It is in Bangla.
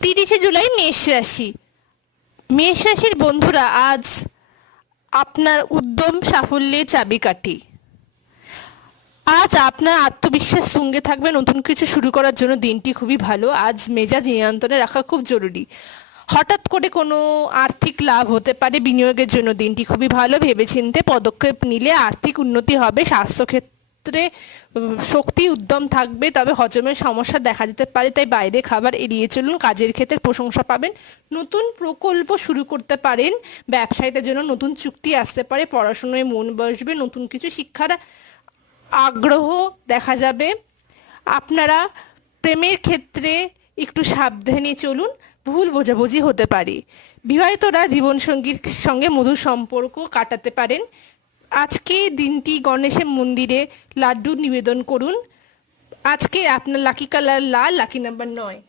30শে জুলাই মেষ রাশি। মেষ রাশির বন্ধুরা, আজ আপনার উদ্যম সাফল্যের চাবিকাঠি। আজ আপনার আত্মবিশ্বাস সঙ্গে থাকবে নতুন কিছু শুরু করার জন্য। দিনটি খুবই ভালো। আজ মেজাজ নিয়ন্ত্রণে রাখা খুব জরুরি। হঠাৎ করে কোনো আর্থিক লাভ হতে পারে। বিনিয়োগের জন্য দিনটি খুবই ভালো। ভেবেচিন্তে পদক্ষেপ নিলে আর্থিক উন্নতি হবে। স্বাস্থ্যক্ষেত্রে শক্তি উদ্যম থাকবে, তবে হজমের সমস্যা দেখা যেতে পারে, তাই বাইরে খাবার এড়িয়ে চলুন। কাজের ক্ষেত্রে প্রশংসা পাবেন। নতুন প্রকল্প শুরু করতে পারেন। ব্যবসায়ীদের জন্য নতুন চুক্তি আসতে পারে। পড়াশোনায় মন বসবে। নতুন কিছু শিক্ষার আগ্রহ দেখা যাবে। আপনারা প্রেমের ক্ষেত্রে একটু সাবধানে চলুন, ভুল বোঝাবুঝি হতে পারে। বিবাহিতরা জীবনসঙ্গীর সঙ্গে মধুর সম্পর্ক কাটাতে পারেন। আজকে দিনটি গণেশের মন্দিরে লাড্ডু নিবেদন করুন। আজকে আপনার লাকি কালার লাল, লাকি নাম্বার 9।